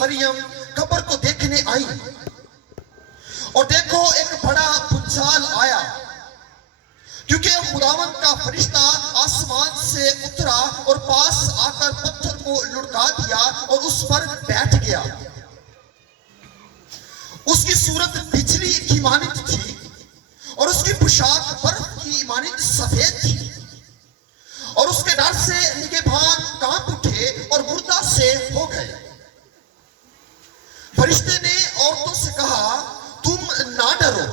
मरियम कब्र को देखने आई और देखो एक बड़ा भूचाल आया, क्योंकि खुदावंद का फरिश्ता आसमान से उतरा और पास आकर पत्थर को लुढ़का दिया और उस पर बैठ गया। उसकी सूरत बिजली की मानित थी और उसकी पोशाक बर्फ की मानित सफेद थी, और उसके डर से निगहबान कांप उठे और मुर्दा से हो गए। फरिश्ते ने औरतों से कहा, तुम ना डरो,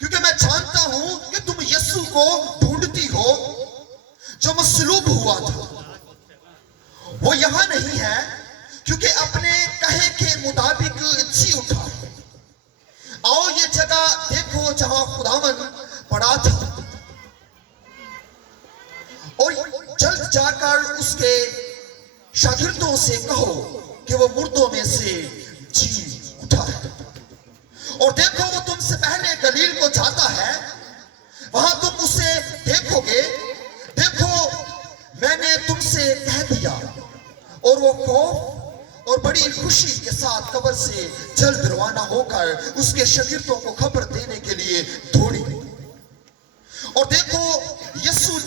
क्योंकि मैं जानता हूं कि तुम यीशु को ढूंढती हो जो मसलूब हुआ था। वो यहां नहीं है, क्योंकि अपने कहे के मुताबिक जी उठा। आओ ये जगह देखो जहां खुदावन पड़ा था, और जल्द जाकर उसके शागिर्दों से कहो कि वो मुर्दों में से जी उठा है। और देखो वो तुमसे पहले गलील को जाता है, वहां तुम उसे देखोगे। देखो मैंने तुमसे कह दिया। और वो खौफ और बड़ी खुशी के साथ कब्र से जल्द रवाना होकर उसके शागिर्दों को खबर देने के लिए दौड़ी। और देखो यीशु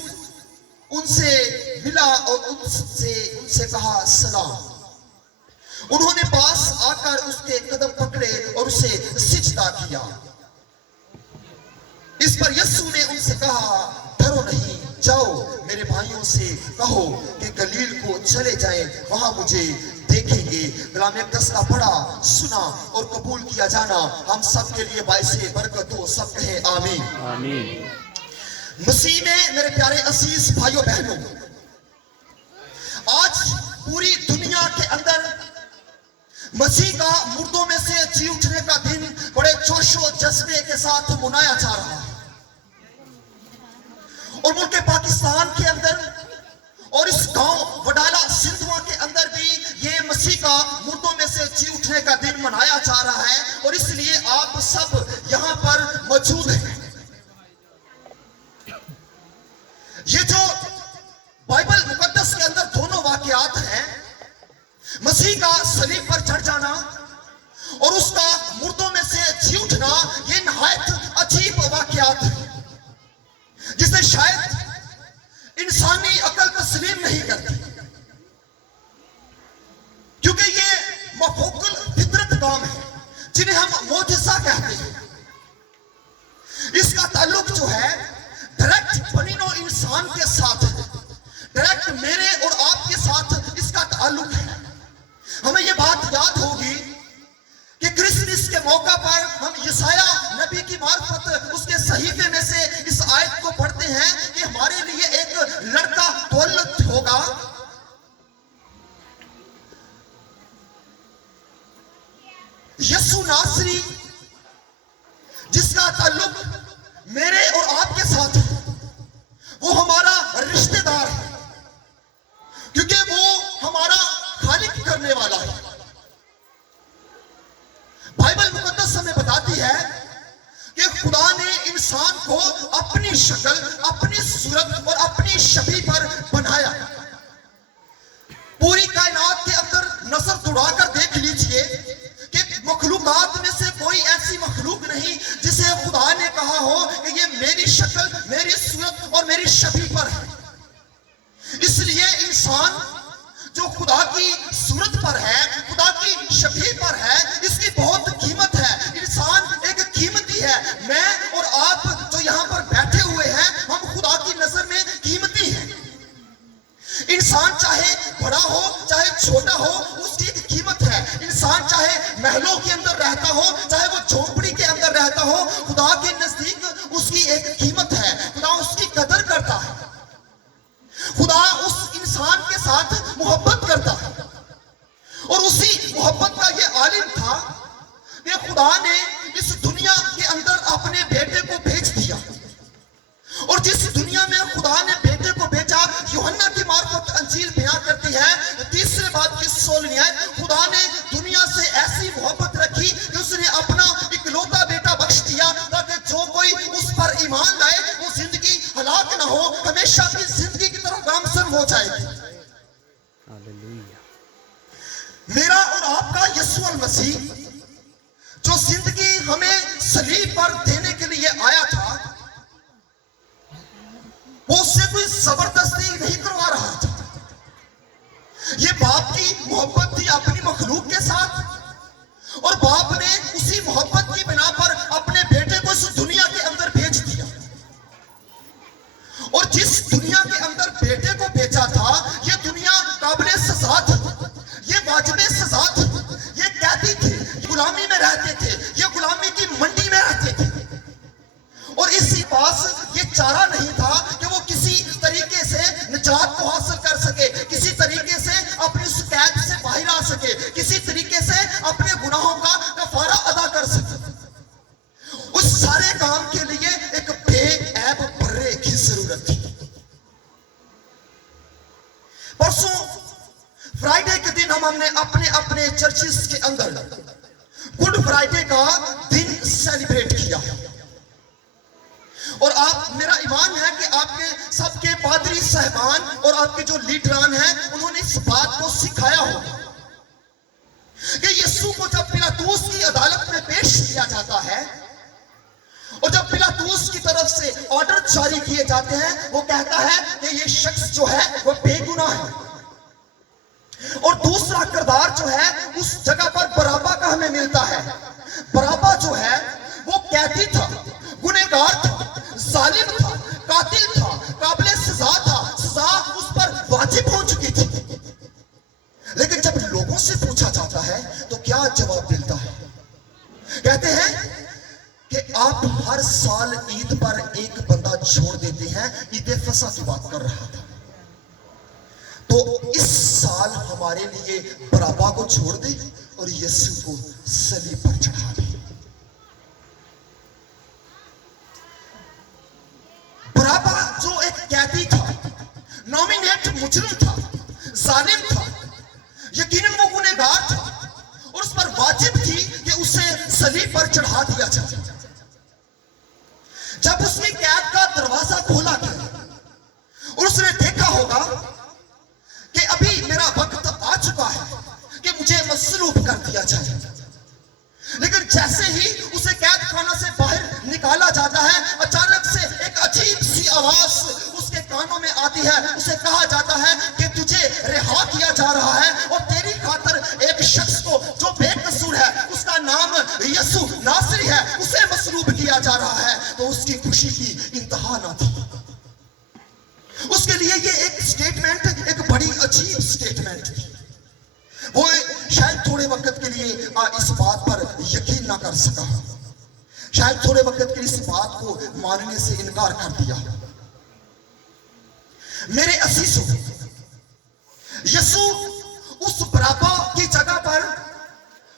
उनसे मिला और उनसे कहा सलाम। उन्होंने पास आकर उसके कदम पकड़े और उसे सिजदा किया। इस पर यीशु ने उनसे कहा, डरो नहीं, जाओ मेरे भाइयों से कहो कि गलील को चले जाएं, वहां मुझे देखेंगे। कलाम मुकद्दस का पढ़ा, सुना और कबूल किया जाना हम सब के लिए बाइसे बरकत हो। सब कहे आमीन। आमीन। मसीह में मेरे प्यारे अजीज भाइयों बहनों, आज पूरी दुनिया के अंदर मसीह का मुर्दों में से जी उठने का दिन बड़े जोशो जज्बे के साथ मनाया जा रहा है। और मुल्क पाकिस्तान के अंदर और इस गांव वडाला सिंधवा के अंदर भी ये मसीह का मुर्दों में से जी उठने का दिन मनाया जा रहा है, और इसलिए आप सब यहां पर मौजूद हैं। ये जो बाइबल मुकद्दस के अंदर दोनों वाकयात हैं, मसीह का सलीब पर चढ़ जाना और उसका मुर्दों में से जी उठना, ये नहायत अजीब वाकयात है, जिसे शायद इंसानी अकल तस्लीम नहीं करती, क्योंकि ये मफूकुल फितरत काम है जिन्हें हम मोजज़ा कहते हैं। इसका ताल्लुक जो है डायरेक्ट बनीनो इंसान के साथ है, डायरेक्ट मेरे और आपके साथ इसका ताल्लुक है। हमें यह बात याद होगी कि क्रिसमस के मौका पर हम यशाया नबी की मार्फत उसके सहीफे में से इस आयत को पढ़ते हैं कि हमारे लिए एक लड़का तौलत होगा, यीशु नासरी, जिसका ताल्लुक मेरे और आपके साथ है। वो हमारा रिश्तेदार है, क्योंकि वो हमारा खालिक करने वाला है। बाइबल मुकद्दस हमें बताती है कि खुदा ने इंसान को अपनी शक्ल, अपनी सूरत और अपनी शबीह पर बनाया। पूरी कायनात के अंदर नजर दौड़ाकर देख लीजिए कि मखलूकात में से कोई ऐसी मखलूक नहीं जिसे खुदा ने कहा हो कि ये मेरी शक्ल, मेरी सूरत और मेरी शबीह पर है। इसलिए इंसान जो खुदा की सूरत पर है, खुदा की शबीह पर है, इसकी बहुत कीमत है। इंसान एक कीमती है। मैं और आप जो यहाँ पर बैठे हुए हैं, हम खुदा की नजर में कीमती हैं। इंसान चाहे बड़ा हो चाहे छोटा हो, उसकी एक कीमत है। इंसान चाहे महलों के अंदर रहता हो चाहे वो झोपड़ी के अंदर रहता हो, खुदा के नजदीक उसकी एक कीमत है। खुदा उसकी कदर करता है। खुदा उस इंसान के साथ मोहब्बत करता है, और उसी मोहब्बत का ये आलिम था कि खुदा ने इस दुनिया के अंदर अपने बेटे को भेज दिया। और जिस दुनिया में खुदा ने बेटे को भेजा, यूहन्ना की मार्फत अंजील बयान करती है, तीसरे बाब की 16वीं आयत, खुदा ने दुनिया से ऐसी मोहब्बत रखी कि उसने अपना इकलौता बेटा बख्श दिया, ताकि जो कोई उस पर ईमान लाए वो जिंदगी हलाक ना हो, हमेशा की जिंदगी की तरफ गामसन हो जाएगी। मेरा और आपका यीशु मसीह जो जिंदगी हमें सलीब पर देने के लिए आया था, वो उससे कोई जबरदस्ती नहीं करवा रहा था। ये बाप की मोहब्बत थी अपनी मखलूक के साथ, और बाप ने उसी मोहब्बत की बिना पर अपने बेटे को इस दुनिया के अंदर भेज दिया। और जिस दुनिया के अंदर बेटे को भेजा था, ये दुनिया काबिले सजा थी, ये वाजिबे सजा थी, ये कैदी थे, गुलामी में रहते थे, ये गुलामी की मंडी में रहते थे। और इसी पास ये चारा नहीं था कि वो किसी तरीके से निजात को हासिल कर सके, किसी तरीके से अपनी उस कैद से बाहर आ सके, किसी तरीके से अपने गुनाहों का कफारा अदा कर सके। उस सारे काम के लिए एक बेऐब बर्रे की जरूरत थी। परसों फ्राइडे के दिन हमने अपने अपने चर्चिस के अंदर गुड फ्राइडे का दिन सेलिब्रेट किया। और आप, मेरा ईमान है कि आपके सबके पादरी साहबान और आपके जो लीडरान हैं, उन्होंने इस बात को सिखाया होगा कि यीशु को जब पिलातुस की अदालत में पेश किया जाता है, और जब पिलातुस की तरफ से ऑर्डर जारी किए जाते हैं, वो कहता है कि ये शख्स जो है वो बेगुनाह है। और दूसरा किरदार जो है उस जगह पर बराबा का हमें मिलता है। बराबा जो है वो कैदी था, गुनहगार था, जालिम था, कातिल था, काबिले सजा था, सजा उस पर वाजिब हो चुकी थी। लेकिन जब लोगों से पूछा जाता है तो क्या जवाब मिलता है? कहते हैं कि आप हर साल ईद पर एक बंदा छोड़ देते हैं। ईद फसा की बात कर रहा था, तो इस साल हमारे लिए बराबा को छोड़ दे और यीशु को सलीब पर चढ़ा दे। बराबा जो एक कैदी था, नॉमिनेट मुजरिम था, जालिम था, यकीनन वो गुनहगार था, और उस पर वाजिब थी कि उसे सलीब पर चढ़ा दिया जाए। जब उसने कैद का दरवाजा खोला गया और उसने देखा होगा कि अभी मेरा वक्त आ चुका है कि मुझे मसलूब कर दिया जाए, लेकिन जैसे ही उसे कैद खाना से बाहर निकाला जाता है, अचानक से एक अजीब सी आवाज उसके कानों में आती है। उसे कहा जाता है कि तुझे रिहा किया जा रहा है, और तेरी खातर एक शख्स को जो बेकसूर है, उसका नाम यीशु नासरी है, उसे मसलूब किया जा रहा है। तो उसकी खुशी की इंतहा ना थी। उसके लिए ये एक स्टेटमेंट एक बड़ी अजीब स्टेटमेंट थी। वो शायद थोड़े वक्त के लिए इस बात पर यकीन ना कर सका, शायद थोड़े वक्त के लिए इस बात को मानने से इनकार कर दिया। मेरे अजीजों, यीशु उस बराबा की जगह पर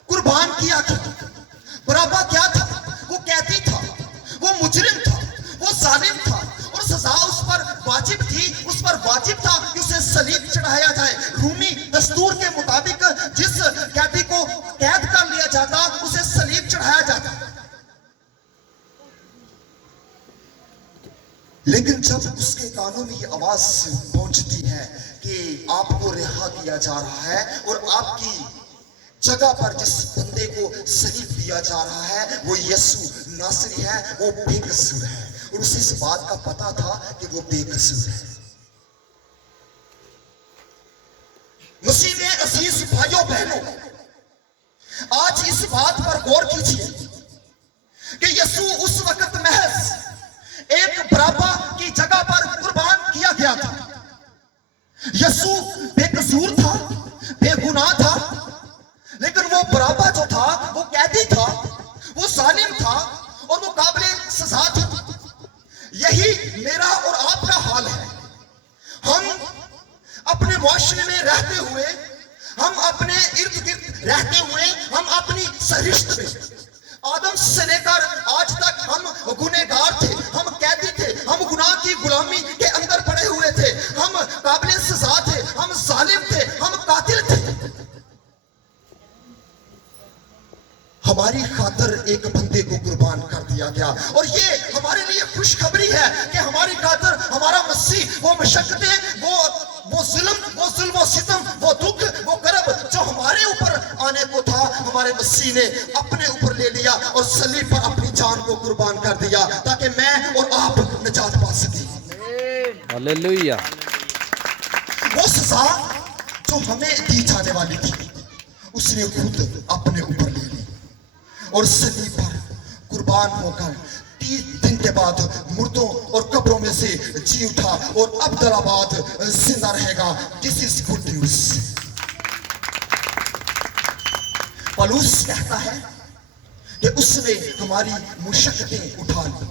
कुर्बान किया गया। बराबा क्या था? वो कैदी था, वो मुजरिम था, वो जालिम था, और सजा उस पर वाजिब थी। उस पर वाजिब था कि उसे सलीब चढ़ाया जाए। रूमी दस्तूर के मुताबिक जिस कैदी को कैद कर लिया जाता, उसे सलीब चढ़ाया जाता। लेकिन जब उसके कानों में ये आवाज पहुंचती है कि आपको रिहा किया जा रहा है, और आपकी जगह पर जिस बंदे को सलीब दिया जा रहा है वो यीशु नासरी है, वो बेकसूर है, और उसे इस बात का पता था कि वो बेकसूर है। मसीह में अजीज भाइयों बहनों, आज इस बात पर गौर कीजिए कि यीशु उस वक्त महज एक बराबा की जगह पर कुर्बान किया गया था। यीशु बेकसूर था, बेगुनाह था, लेकिन वो बराबा जो था वो कैदी था, वो जालिम था, और वो काबिले सजा था। यही मेरा और आपका हाल है। हम अपने मुआशरे में रहते हुए, हम अपने इर्द गिर्द रहते हुए, हम अपनी सरिश्त में आदम से लेकर आज तक हम गुनहगार थे, हम कैदी थे, हम गुनाह की गुलामी के अंदर पड़े हुए थे, हम काबिले सजा थे, हम जालिम थे, हम कातिल थे। हमारी खातर एक बंदे को कुर्बान कर दिया गया, और ये हमारे लिए खुशखबरी है कि हमारी खातर हमारा मसीह वो मशक्कतें, वो जुल्म, वो सितम, वो दुख, वो करब जो हमारे ऊपर चुकाने को था, हमारे मसीह ने अपने ऊपर ले लिया और सलीब पर अपनी जान को कुर्बान कर दिया ताकि मैं और आप निजात पा सके। हालेलुया। वो सजा जो हमें दी जाने वाली थी उसने खुद अपने ऊपर ले ली और सलीब पर कुर्बान होकर 30 दिन के बाद मुर्दों और कब्रों में से जी उठा और अब्दुल्लाबाद जिंदा रहेगा। This is good news. पौलुस कहता है कि उसने हमारी मुशक्कतें उठा ली,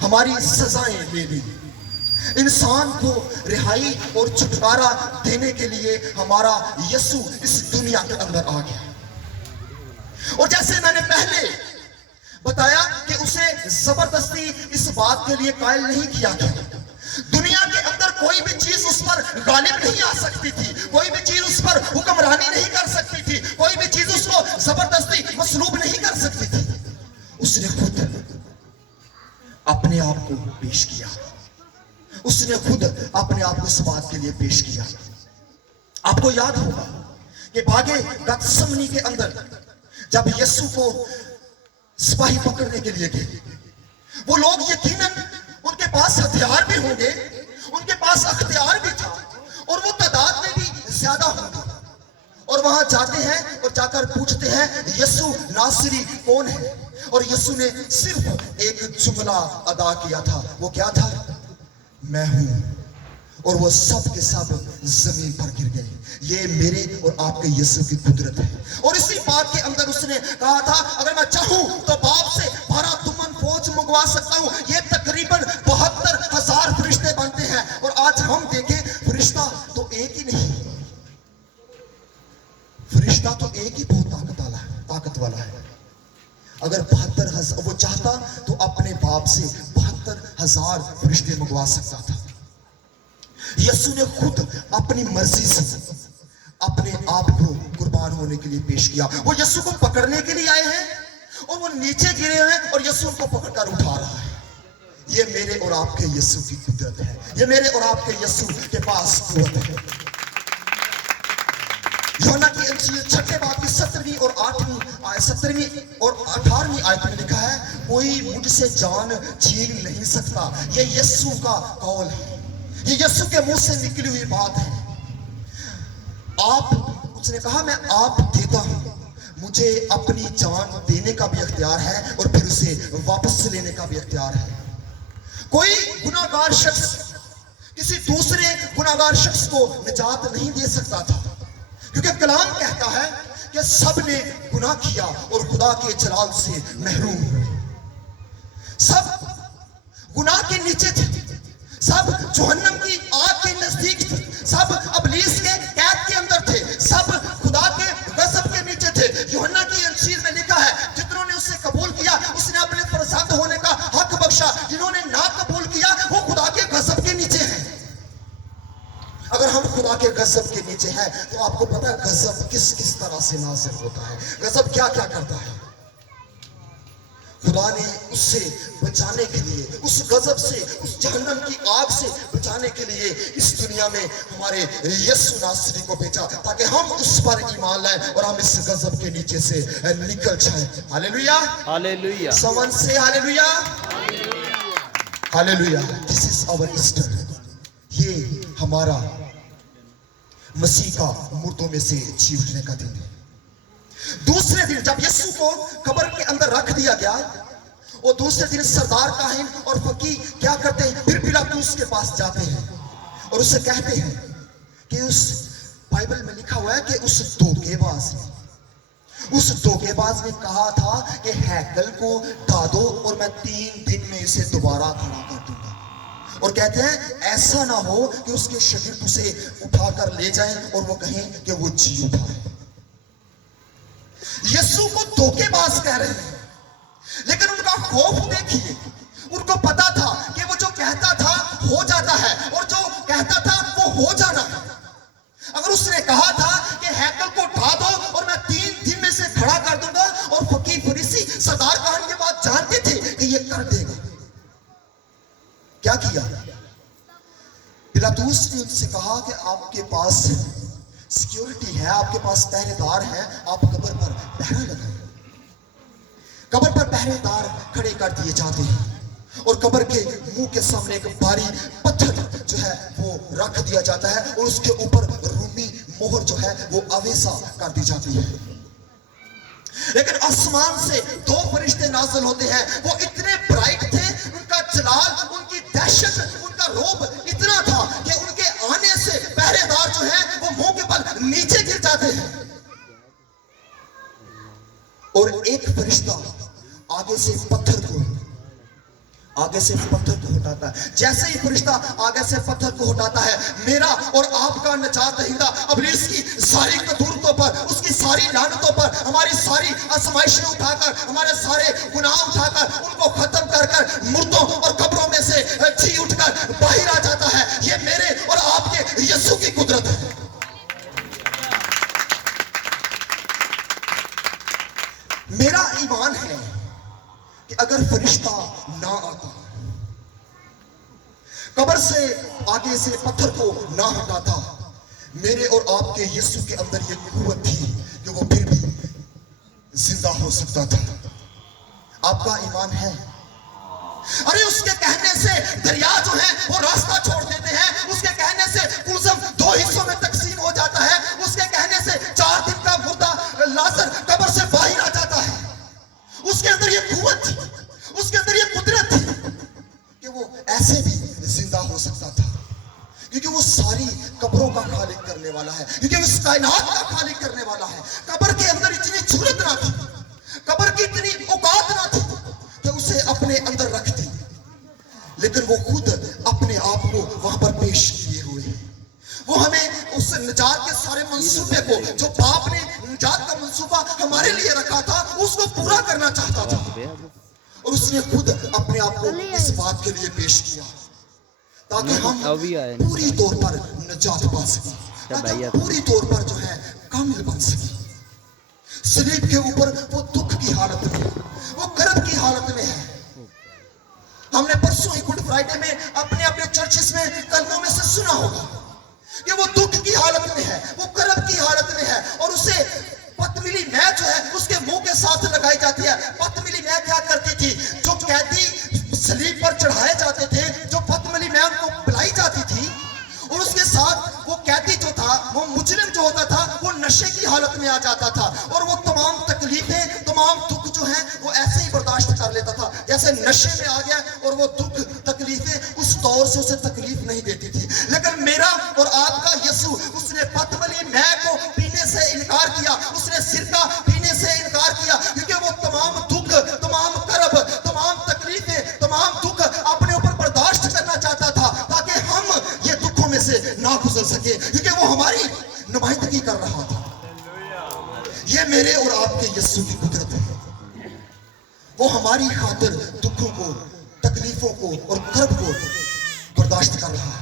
हमारी सजाएं ले ली, इंसान को रिहाई और छुटकारा देने के लिए हमारा यीशु इस दुनिया के अंदर आ गया। और जैसे मैंने पहले बताया कि उसे जबरदस्ती इस बात के लिए कायल नहीं किया गया। दुनिया के अंदर कोई भी चीज उस पर गालिब नहीं आ सकती थी, कोई भी चीज उस पर हुक्मरानी नहीं कर सकती थी, कोई भी चीज उसको जबरदस्ती मसलूब नहीं कर सकती थी। उसने खुद अपने आप को पेश किया, उसने खुद अपने आप को इस बात के लिए पेश किया। आपको याद होगा कि भागे गतसमनी के अंदर जब यीशु को सिपाही पकड़ने के लिए गए, वो लोग यकीनन उनके पास हथियार भी होंगे, उनके पास अख्तियार भी था और वो तादाद में भी ज्यादा होंगे। और वहां जाते हैं और जाकर पूछते हैं यीशु नासरी कौन है, और यीशु ने सिर्फ एक जुमला अदा किया था। वो क्या था? मैं हूं। और वो सब के सब जमीन पर गिर गए। ये मेरे और आपके यीशु की कुदरत है। और इसी बात के अंदर उसने कहा था अगर मैं चाहूं तो बाप से 12 दुश्मन फौज मंगवा सकता हूं। ये तकरीबन 72,000 फरिश्ते बनते हैं। और आज हम देखें फरिश्ता तो एक ही नहीं, फरिश्ता तो एक ही बहुत ताकत वाला है। अगर 72,000 वो चाहता तो अपने बाप से 72,000 फरिश्ते मंगवा सकता था। यीशु ने खुद अपनी मर्जी से अपने आप को कुर्बान होने के लिए पेश किया। वो यीशु को पकड़ने के लिए आए हैं और वो नीचे गिरे हैं और यीशु उनको पकड़कर उठा रहा है। ये मेरे और आपके यीशु की कुदरत है, ये मेरे और आपके यीशु के पास कुव्वत है। यूहन्ना की इंजील 6 बाब की 17वीं और 18वीं आयत में लिखा है कोई मुझसे जान छीन नहीं सकता। ये यीशु का कौल है, ये यीशु के मुंह से निकली हुई बात है। उसने कहा मैं आप देता हूं, मुझे अपनी जान देने का भी अख्तियार है और फिर उसे वापस लेने का भी अख्तियार है। कोई गुनाहगार शख्स किसी दूसरे गुनाहगार शख्स को निजात नहीं दे सकता था, क्योंकि कलाम कहता है कि सब ने गुनाह किया और खुदा के जलाल से महरूम हुए। सब गुनाह के नीचे थे, सब जहन्नम की आग के नजदीक थे, सब इब्लीस के कैद के अंदर थे, सब खुदा के गज़ब के नीचे थे। यूहन्ना की इंजील में लिखा है जिन्होंने ने उसे कबूल किया उसने अपने फरजंद होने का हक बख्शा, जिन्होंने ना कबूल किया वो खुदा के गज़ब के नीचे हैं। अगर हम खुदा के गज़ब के नीचे हैं तो आपको पता है गज़ब किस किस तरह से नाज़िल होता है, गज़ब क्या क्या करता है। खुदा ने उससे बचाने के लिए, उस गजब से, उस जहन्नम की आग से बचाने के लिए इस दुनिया में हमारे यीशु नासरी को भेजा ताकि हम उस पर ईमान लाएं और हम इस गजब के नीचे से निकल जाएं। हालेलुया, हालेलुया, समन से hallelujah, hallelujah. This is our Easter. ये हमारा मसीह का मुर्दों में से जी उठने का दिन है। दूसरे दिन जब यीशु को कब्र के अंदर रख दिया गया, और दूसरे दिन सरदार काहिन और फकीह क्या करते हैं, फिर पिलातुस के पास जाते हैं और उसे कहते हैं कि उस बाइबल में लिखा हुआ है कि उस धोखेबाज ने कहा था कि हैकल को ढा दो और मैं 3 दिन में इसे दोबारा खड़ा कर दूंगा। और कहते हैं ऐसा ना हो कि उसके शरीर उसे उठाकर ले जाएं और वो कहें कि वो जी उठा है। यीशु को धोखेबाज कह रहे हैं, लेकिन उनका खौफ देखिए। उनको पता था कि वो जो कहता था हो जाता है और जो कहता था वो हो जाना है। अगर उसने कहा था कि हैकल को ढा दो और मैं 3 दिन में से खड़ा कर दूंगा, और फकीह फरीसी सरदार काहन के बात जानते थे कि ये कर देगा, क्या किया? पिलातुस ने उनसे कहा कि आपके पास सिक्योरिटी है, आपके पास पहरेदार है, आप कब्र पर पहरा लगाए। कब्र पर पहरेदार खड़े कर दिए जाते हैं और कब्र के मुंह के सामने एक भारी पत्थर जो है वो रख दिया जाता है और उसके ऊपर रूमी मोहर जो है वो आवेसा कर दी जाती है। लेकिन आसमान से दो फरिश्ते नाज़िल होते हैं, वो इतने ब्राइट थे, उनका जलाल, उनकी दहशत, उनका रोब इतना था कि उनके आने से पहरेदार जो है वो मुंह के बल नीचे गिर जाते हैं। और एक फरिश्ता आगे से पत्थर को हटाता है। जैसे ही फरिश्ता आगे से पत्थर को हटाता है, मेरा और आपका नजात दहिंदा इब्लीस की सारी कदूरतों पर, उसकी सारी लानतों पर, हमारी सारी आजमाइशें उठाकर, हमारे सारे गुनाह उठाकर, उनको खत्म कर कर मुर्दों और कब्रों में से जी उठकर बाहर आ जाता है। ये मेरे और आपके यीशु की कुदरत है। मेरा ईमान है कि अगर फरिश्ता ना आता, कब्र से आगे से पत्थर को ना हटाता, मेरे और आपके यीशु के अंदर ये कुव्वत थी कि वो फिर भी जिंदा हो सकता था। आपका ईमान है? अरे उसके कहने से दरिया जो है वो रास्ता छोड़ देते हैं, उसके कहने से कुलसम दो हिस्सों में तकसीम हो जाता है, उसके कहने से 4 दिन का मुर्दा लाजर कब्र से बाहर आ जाता है। उसके अंदर ये कुव्वत थी, उसके अंदर ये कुदरत थी कि वो ऐसे भी जिंदा हो सकता था, क्योंकि वो सारी कब्रों का खालिक करने वाला है, क्योंकि वो इस कायनात का खालिक करने वाला है। कब्र के अंदर इतनी जरूरत ना थी, कब्र की इतनी औकात ना थी कि उसे अपने अंदर रख दी, लेकिन वो खुद अपने आप को वहां पर पेश किए हुए हैं। वो हमें उस निजात के सारे मंसूबे को, जो बाप ने निजात का मंसूबा हमारे लिए रखा था, उसको पूरा करना चाहता था, और उसने खुद अपने आप को इस बात के लिए पेश किया ताकि हम पूरी तौर पर निजात पा सकें, ताकि पूरी तौर पर जो है कामिल बन सके। सलीब के ऊपर वो दुख की हालत में, वो कर्ब की हालत में है। हमने परसों ही गुड फ्राइडे में अपने अपने चर्चेस में कलमों में से सुना होगा कि वो दुख की हालत में है, वो कर्ब की हालत में है, और उसे पतमिली मै जो है उसके मुंह के साथ लगाई जाती है। पतमिली मै क्या करती थी? जो कैदी सलीब पर चढ़ाए जाते थे, जो पतमिली मै उनको पिलाई जाती थी, और उसके साथ वो कैदी जो था, वो मुजरिम जो होता था, वो नशे की हालत में आ जाता था, और वो तमाम तकलीफें, तमाम दुख जो है वो ऐसे ही बर्दाश्त कर लेता था जैसे नशे में आ गया, और वो दुख तकलीफें उस तौर से उसे तकलीफ नहीं देती थी। लेकिन मेरा और आपका यीशु, उसने पतमिली मै को पीने से इनकार किया, उसने सिरका पीने से इनकार किया, क्योंकि वो तमाम दुख, तमाम कर्ब, तमाम तकलीफें, तमाम दुख अपने ऊपर बर्दाश्त करना चाहता था, ताकि हम ये दुखों में से ना गुजर सके, क्योंकि वो हमारी नुमाइंदगी कर रहा था। ये मेरे और आपके यीशु की कुदरत है। वो हमारी खातिर दुखों को, तकलीफों को और कर्ब को बर्दाश्त कर रहा है।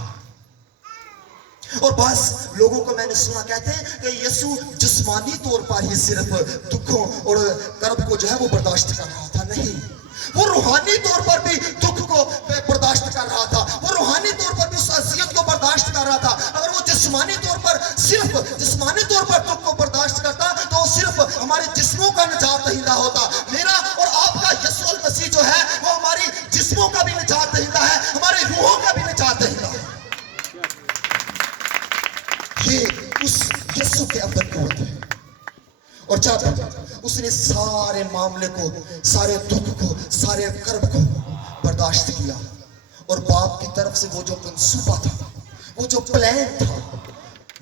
और बस लोगों को मैंने सुना कहते हैं कि यीशु जिस्मानी तौर पर ही सिर्फ दुखों और कर्ब को जो है वो बर्दाश्त कर रहा था। नहीं, वो रूहानी तौर पर भी दुख को बर्दाश्त कर रहा था, वो रूहानी तौर पर भी उस अज़ियत को बर्दाश्त कर रहा था। अगर वो जिस्मानी तौर पर, सिर्फ जिस्मानी तौर पर दुख को बर्दाश्त करता, तो सिर्फ हमारे जिस्मों का निजात दहिंदा होता। मेरा और आपका यीशु मसीह जो है वो हमारी जिस्मों का भी निजात दहिंदा है, हमारे रूहों का भी निजात दहिंदा है। ये उस यीशु के अंदर कुव्वत है। और जब उसने सारे मामले को, सारे दुख को, सारे कर्ब को बर्दाश्त किया, और बाप की तरफ से वो जो मंसूबा था, वो जो प्लान था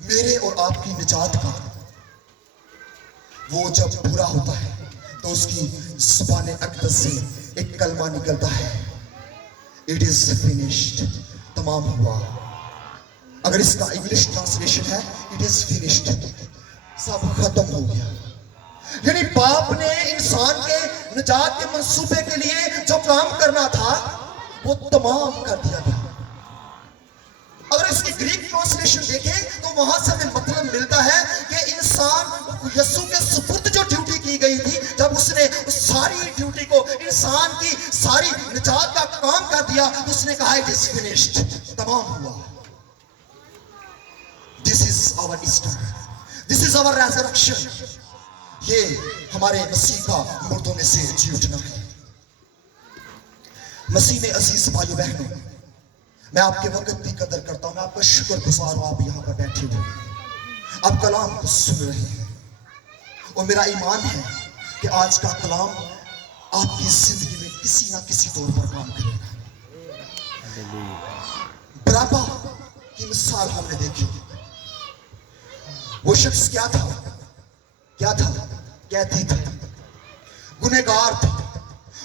मेरे और आपकी निजात का, वो जब पूरा होता है तो उसकी ज़ुबान अक़दस से एक कलमा निकलता है, इट इज फिनिश्ड, तमाम हुआ। अगर इसका इंग्लिश ट्रांसलेशन है, इट इज फिनिश्ड, सब खत्म हो गया। यानी बाप ने इंसान के निजात के मंसूबे के लिए जो काम करना था वो तमाम कर दिया था। अगर इसकी ग्रीक ट्रांसलेशन देखें तो वहां से हमें मतलब मिलता है कि इंसान यीशु के सुपुर्द जो ड्यूटी की गई थी, जब उसने उस सारी ड्यूटी को, इंसान की सारी निजात का काम कर दिया, तो उसने कहा इट इज फिनिश्ड, तमाम हुआ। This is our Easter. This is our resurrection. ये हमारे मसीह का मुर्दों में से जी उठना है। मसीह में अजीज भाइयों बहनों, मैं आपके वक्त की कदर करता हूं, मैं आपका शुक्रगुजार हूं। आप यहां पर बैठे हुए आप कलाम को सुन रहे हैं, और मेरा ईमान है कि आज का कलाम आपकी जिंदगी में किसी ना किसी तौर पर काम करेगा। बराबा की मिसाल हमने देखी। वो शख्स क्या था? कैदी था, गुनहगार था,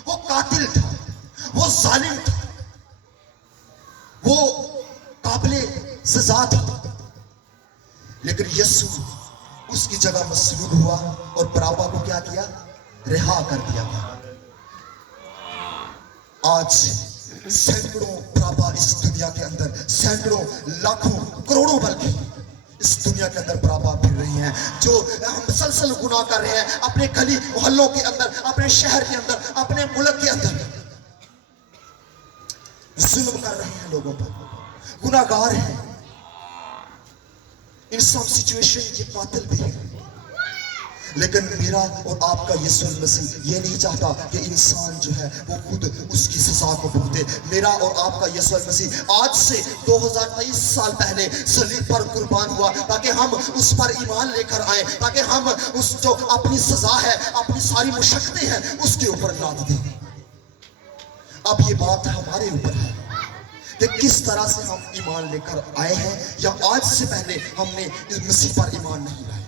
वो कातिल था, वो जालिम था, वो काबिले सजा था। लेकिन यीशु उसकी जगह मसलूब हुआ और बराबा को क्या किया? रिहा कर दिया गया। आज सैकड़ों बराबा इस दुनिया के अंदर, सैकड़ों, लाखों, करोड़ों बल्कि इस दुनिया के अंदर बराबा फिर रही हैं, जो हम मुसलसल गुनाह कर रहे हैं अपने गली मोहल्लों के अंदर, अपने शहर के अंदर, अपने मुल्क के अंदर जुल्म कर रहे हैं लोगों पर, गुनाहगार हैं। इन सब सिचुएशन ये कातिल भी है। लेकिन मेरा और आपका यीशु मसीह ये नहीं चाहता कि इंसान जो है वो खुद उसकी सजा को भुगते। मेरा और आपका यीशु मसीह आज से 2023 साल पहले सलीब पर कुर्बान हुआ ताकि हम उस पर ईमान लेकर आए, ताकि हम उस जो अपनी सजा है, अपनी सारी मुशक्कतें हैं उसके ऊपर लाद दें। अब ये बात हमारे ऊपर है कि किस तरह से हम ईमान लेकर आए हैं, या आज से पहले हमने इस मसीह पर ईमान नहीं लाया।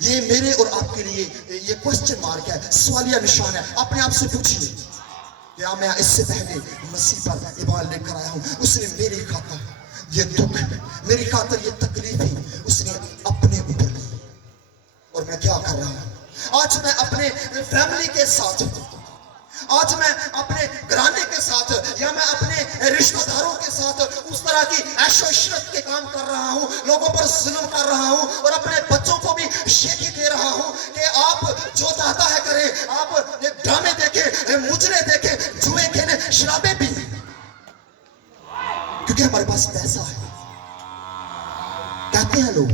ये मेरे और आपके लिए ये क्वेश्चन मार्क है, सवालिया निशान है। अपने आप से पूछिए, क्या मैं इससे पहले मसीह पर ईमान लेकर आया हूं? उसने मेरी खातिर ये दुख, मेरी खातिर ये तकलीफें उसने अपने ऊपर ली, और मैं क्या कर रहा हूं? आज मैं अपने फैमिली के साथ, आज मैं अपने घराने के साथ, या मैं अपने रिश्तेदारों के साथ उस तरह की ऐशो इशरत के काम कर रहा हूं, लोगों पर जुल्म कर रहा हूं, और अपने बच्चों को भी शेखी दे रहा हूं कि आप जो चाहता है करें, आप ये ड्रामे देखें, मुजरे देखें, जुए खेलें, शराबें पी, क्योंकि हमारे पास पैसा है। कहते हैं लोग,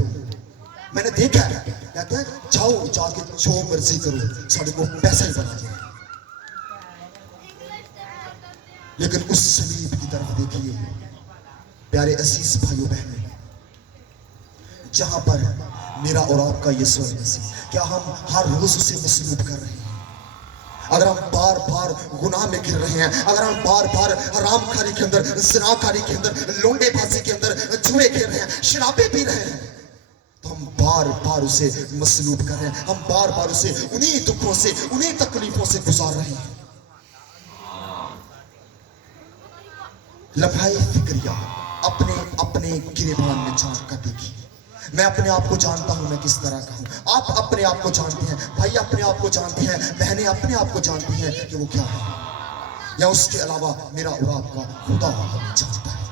मैंने देखा है, कहते हैं जाओ जाके जो मर्जी करो, साढ़े को पैसा ही बना जाए। लेकिन उस सलीब की तरफ देखिए प्यारे अजीज भाइयों बहनों, जहां पर मेरा और आपका यीशु मसीह, क्या हम हर रोज उसे मसलूब कर रहे हैं? अगर हम बार बार गुनाह में गिर रहे हैं, अगर हम बार बार हरामखारी के अंदर, ज़िनाकारी के अंदर, लोंडेबाजी के अंदर, जुए खेल रहे हैं, शराबे पी रहे हैं, तो हम बार बार उसे मसलूब कर रहे हैं। हम बार बार उसे उन्हीं दुखों से, उन्हीं तकलीफों से गुजार रहे हैं। लम्हाए फिक्रिया अपने अपने गिरेबान में झांक कर देखिए। मैं अपने आप को जानता हूं मैं किस तरह का हूं, आप अपने आप को जानते हैं, भाई अपने आप को जानते हैं, बहनें अपने आप को जानती हैं कि वो क्या है, या उसके अलावा मेरा और आपका खुदा हमें जानता है।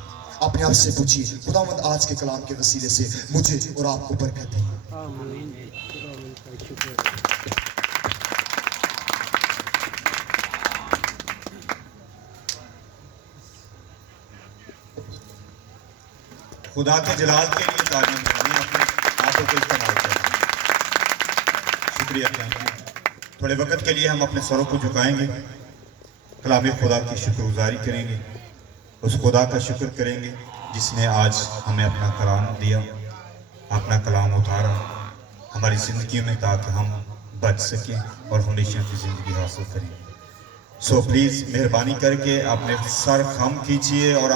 अपने आप से पूछिए, खुदावंद आज के कलाम के वसीले से मुझे और आपको बरकत दे। खुदा के जलाल के लिए तारीफ करनी, अपने हाथों को इस्तेमाल करना। शुक्रिया, थैंक यू। थोड़े वक्त के लिए हम अपने सरों को झुकाएंगे, कलाम खुदा की शुक्रगुजारी करेंगे, उस खुदा का शुक्र करेंगे जिसने आज हमें अपना कलाम दिया, अपना कलाम उतारा हमारी ज़िंदगी में, ताकि हम बच सकें और हमेशा की ज़िंदगी हासिल करें। सो प्लीज़ मेहरबानी करके अपने सर खम कीजिए और